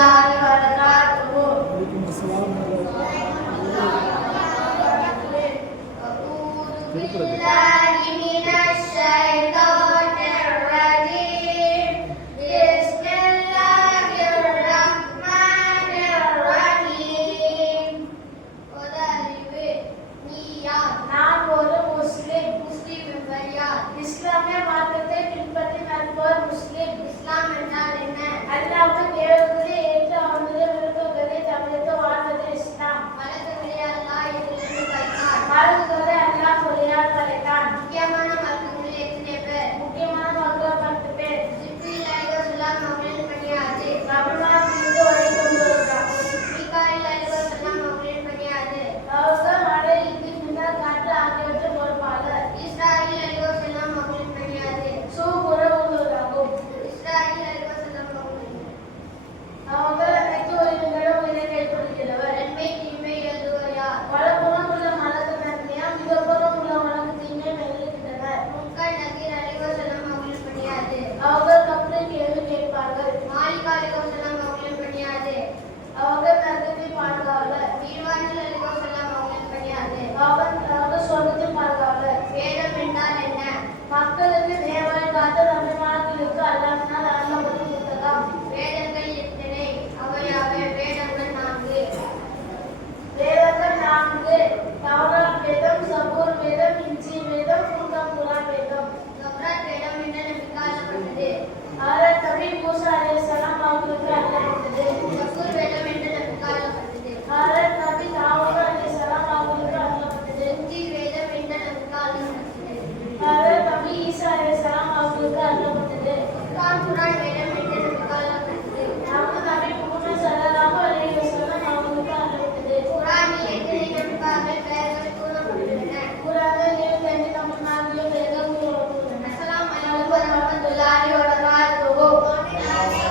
الله وبركاته وعليكم السلام أعوذ بالله من Catholic நபி மூசா அலைஹிஸ்ஸலாம் அவர்களுக்கு அள்ளப்பட்டது